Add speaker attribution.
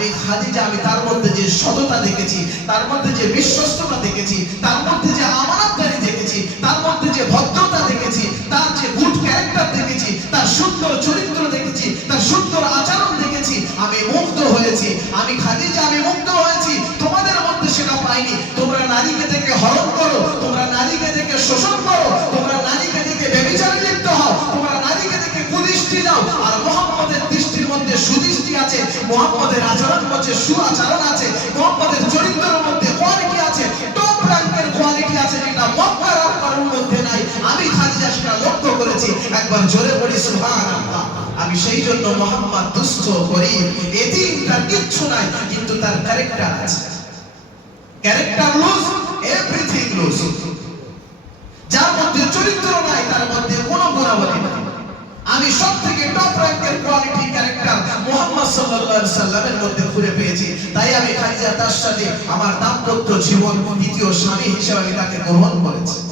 Speaker 1: আমি খাদিজা, আমি তার মধ্যে যে সততা দেখেছি, তার মধ্যে যে বিশ্বস্ততা দেখেছি, তার মধ্যে যে আমানতদারি দেখেছি, তার মধ্যে যে ভদ্রতা দেখেছি, তার যে গুড ক্যারেক্টার দেখেছি, তার সুন্দর চরিত্র দেখেছি, তার সুন্দর আচরণ দেখেছি, আমি মুগ্ধ হয়েছি। আমি খাদিজা, আমি মুগ্ধ হয়েছি। তোমাদের মধ্যে সেটা পাইনি। তোমরা নারীকে দেখে হরণ করো, তোমরা মোহাম্মদের আচরণ মধ্যে সুআচরণ আছে, মোহাম্মদের চরিত্রের মধ্যে কোয়ালিটি আছে টপ র্যাঙ্কের কোয়ালিটি আছে যেটা মক্কার মধ্যে নাই। আমি খাদিজা সেটা লক্ষ্য করেছি। একবার জোরে বলি, সুবহানাল্লাহ। আমি সেই জন্য মোহাম্মদ দুস্থ, গরিব এদিন তার কিচ্ছু নাই, কিন্তু তার ক্যারেক্টার আছে। ক্যারেক্টার লুজ এভরিথিং লুজ যার মধ্যে চরিত্র নাই, তার মধ্যে কোনো গুণাবলী নাই। আমি সব থেকে টপ র্যাঙ্কের আলাইহি সাল্লামের মধ্যে খুঁজে পেয়েছি। তাই আমি খাদিজা তার সাথে আমার দাম্পত্য জীবন দ্বিতীয় স্বামী হিসেবে আমি তাকে গ্রহণ করেছি।